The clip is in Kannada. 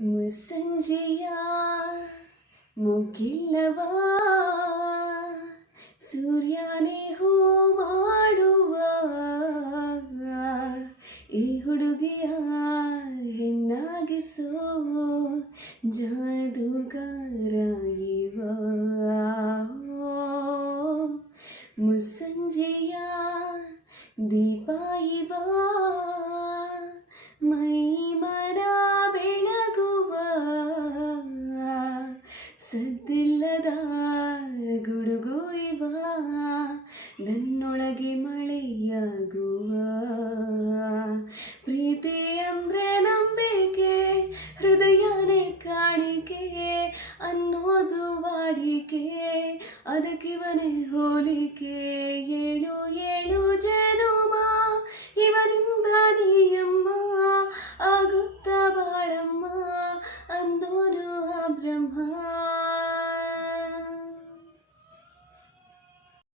ಮುಸ್ಸಂಜೆಯ ಮುಗಿಲ್ಲವ ಸೂರ್ಯನೇ ಹೂ ಮಾಡುವ ಈ ಹುಡುಗಿಯ ಹೆಣ್ಣಾಗಿಸೋ ಜಾದೂಗಾರ ಇವ. ಮುಸ್ಸಂಜೆಯ ದೀಪ ಇವ ಮೈ ಮನ ಬೆಳಗುವ ಸದ್ದಿಲ್ಲದ ಗುಡುಗು ಇವ ನನ್ನೊಳಗೆ ಮಳೆಯಾಗುವ. ಪ್ರೀತಿ ಅಂದ್ರೆ ನಂಬಿಕೆ, ಹೃದಯನೇ ಕಾಣಿಕೆ ಅನ್ನೋದು ವಾಡಿಕೆ, ಅದಕ್ಕಿವನೇ ಹೋಲಿಕೆ. ಏಳು ಏಳು ಜನುಮ ಇವನಿಂದ ನೀಯಮ್ಮ ಆಗುತ್ತ ಬಾಳಮ್ಮ ಅಂದೋನು ಆ ಬ್ರಹ್ಮ.